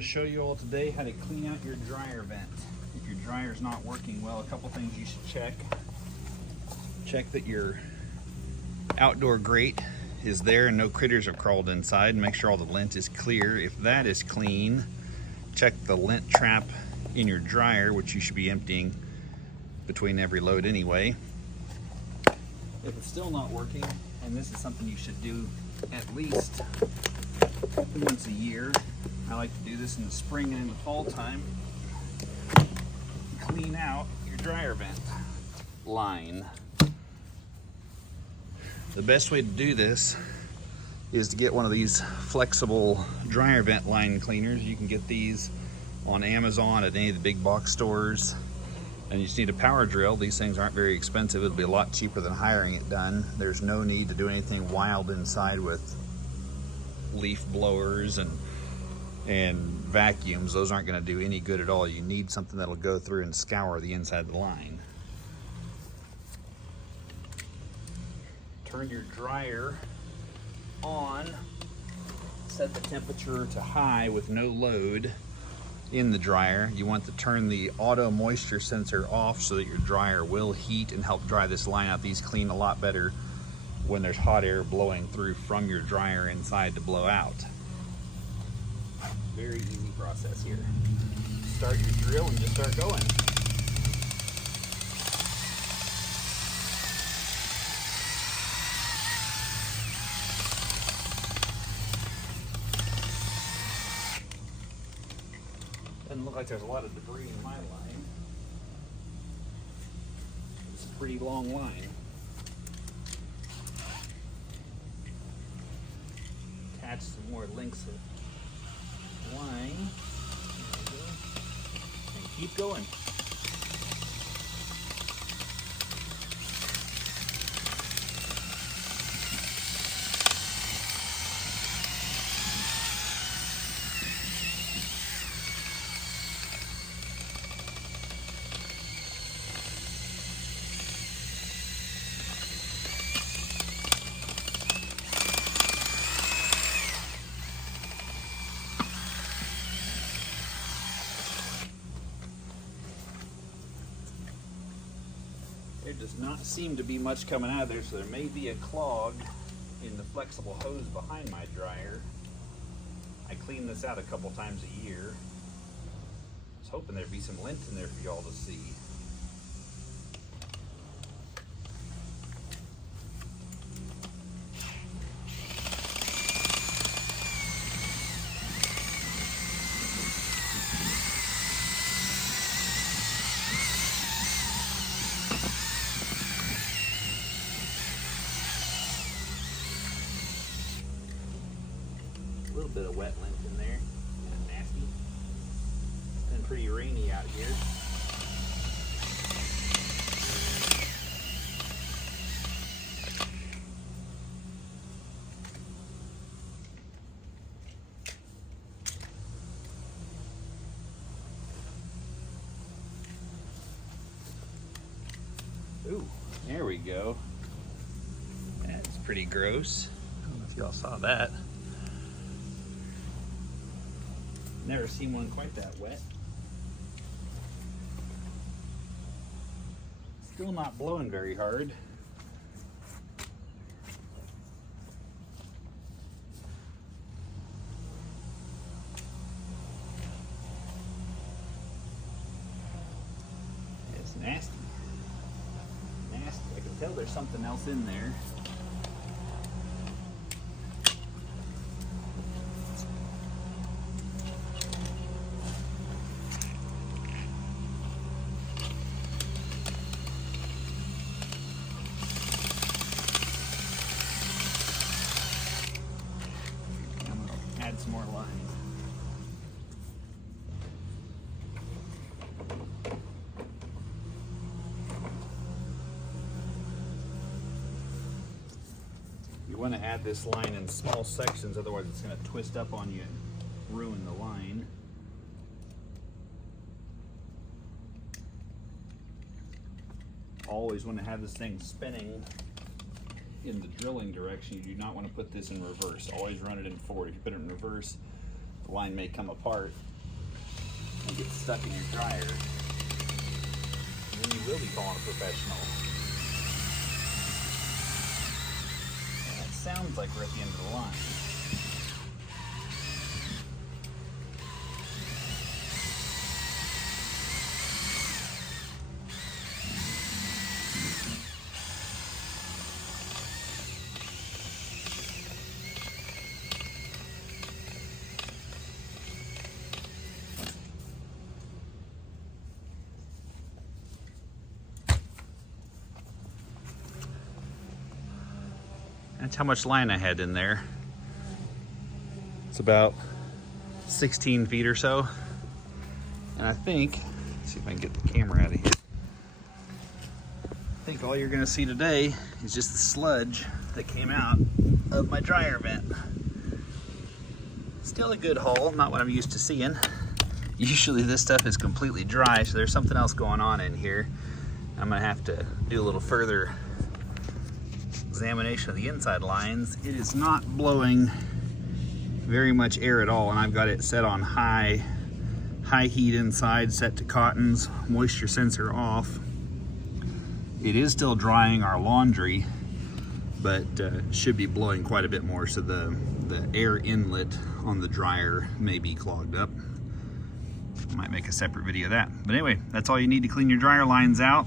to show you all today how to clean out your dryer vent. If your dryer is not working well, a couple things you should check. Check that your outdoor grate is there and no critters have crawled inside, and make sure all the lint is clear. If that is clean, check the lint trap in your dryer, which you should be emptying between every load anyway. If it's still not working, and this is something you should do at least once a year, I like to do this in the spring and in the fall time, clean out your dryer vent line. The best way to do this is to get one of these flexible dryer vent line cleaners. You can get these on Amazon at any of the big box stores. And you just need a power drill. These things aren't very expensive. It'll be a lot cheaper than hiring it done. There's no need to do anything wild inside with leaf blowers and vacuums. Those aren't going to do any good at all. You need something that'll go through and scour the inside of the line. Turn your dryer on, set the temperature to high with no load in the dryer. You want to turn the auto moisture sensor off so that your dryer will heat and help dry this line out. These clean a lot better when there's hot air blowing through from your dryer inside to blow out. Very easy process here. Start your drill and just start going. Doesn't look like there's a lot of debris in my line. It's a pretty long line. Attach some more links of line. There we go. And keep going. There does not seem to be much coming out of there, so there may be a clog in the flexible hose behind my dryer. I clean this out a couple times a year. I was hoping there'd be some lint in there for y'all to see. A little bit of wet lint in there, kind of nasty. It's been pretty rainy out here. Ooh, there we go. That's pretty gross. I don't know if y'all saw that. Never seen one quite that wet. Still not blowing very hard. It's nasty. Nasty. I can tell there's something else in there. Add some more lines. You want to add this line in small sections, otherwise it's going to twist up on you and ruin the line. Always want to have this thing spinning in the drilling direction. You do not want to put this in reverse. Always run it in forward. If you put it in reverse, the line may come apart and get stuck in your dryer, then you will be calling a professional. And it sounds like we're at the end of the line. That's how much line I had in there. It's about 16 feet or so. And I think, let's see if I can get the camera out of here. I think all you're gonna see today is just the sludge that came out of my dryer vent. Still a good haul, not what I'm used to seeing. Usually this stuff is completely dry, so there's something else going on in here. I'm gonna have to do a little further examination of the inside lines. It is not blowing very much air at all, and I've got it set on high heat inside, set to cottons, moisture sensor off. It is still drying our laundry, but should be blowing quite a bit more, so the air inlet on the dryer may be clogged up. Might make a separate video of that. But anyway, that's all you need to clean your dryer lines out.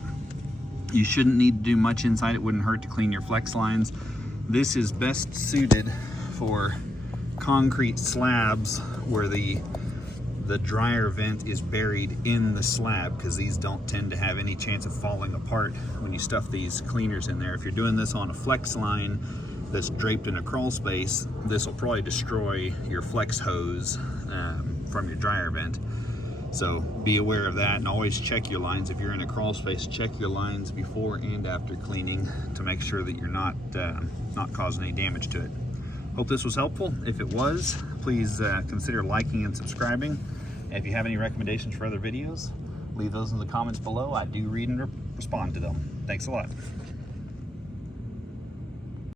You shouldn't need to do much inside. It wouldn't hurt to clean your flex lines. This is best suited for concrete slabs where the dryer vent is buried in the slab, because these don't tend to have any chance of falling apart when you stuff these cleaners in there. If you're doing this on a flex line that's draped in a crawl space, this will probably destroy your flex hose from your dryer vent. So be aware of that, and always check your lines. If you're in a crawl space, check your lines before and after cleaning to make sure that you're not causing any damage to it. Hope this was helpful. If it was, please consider liking and subscribing. And if you have any recommendations for other videos, leave those in the comments below. I do read and respond to them. Thanks a lot.